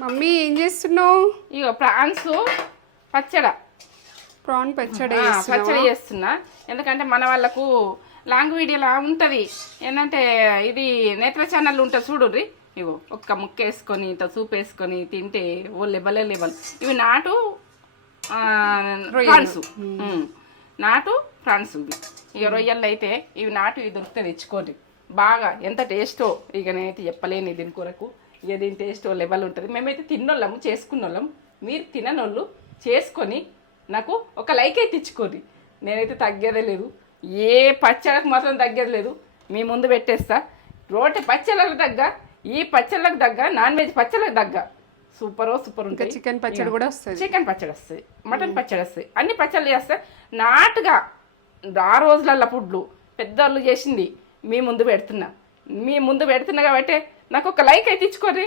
Mummy ఏం చేస్తున్నావు? ఇగో prawns పచ్చడ ప్రాన్ పచ్చడి పచ్చడి చేస్తున్నా. ఎందుకంటే మన వాళ్ళకు లాంగ్ వీడియోలా ఉంటుంది ఏంటంటే ఇది నేత్ర ఛానల్ ఉంటుంది చూడుర్రి. ఇగో ఒక్క ముక్క వేసుకొని ఇంత సూప్ వేసుకొని తింటే ఓ లెబలే లెబల్. ఇవి నాటు ఫ్రాన్స్, నాటు ఫ్రాన్స్ ఇవి. ఇక రొయ్యలు అయితే ఇవి నాటు ఇవి దొరికితే తెచ్చుకోండి. బాగా ఎంత టేస్టో ఇక నేనైతే చెప్పలేను దీని కూరకు. ఇక దీని టేస్ట్ లెవెల్ ఉంటుంది. మేమైతే తిన్నోళ్ళము, చేసుకున్నోళ్ళం. మీరు తిననోళ్ళు చేసుకొని నాకు ఒక లైక్ అయితే ఇచ్చుకోండి. నేనైతే తగ్గేదే లేదు, ఏ పచ్చళ్ళకు మాత్రం తగ్గేది లేదు. మీ ముందు పెట్టేస్తా. రోటి పచ్చళ్ళకు తగ్గ, ఈ పచ్చళ్ళకు తగ్గ, నాన్ వెజ్ పచ్చళ్ళకు తగ్గ సూపర్ ఉంటుంది. చికెన్ పచ్చడి కూడా వస్తుంది, చికెన్ పచ్చడి వస్తుంది, మటన్ పచ్చడి వస్తుంది, అన్ని పచ్చళ్ళు చేస్తే నాటుగా ఆ రోజులల్లో ఫుడ్లు పెద్దవాళ్ళు చేసింది మీ ముందు పెడుతున్నా కాబట్టి నాకు ఒక లైక్ అయితే ఇచ్చుకోర్రి.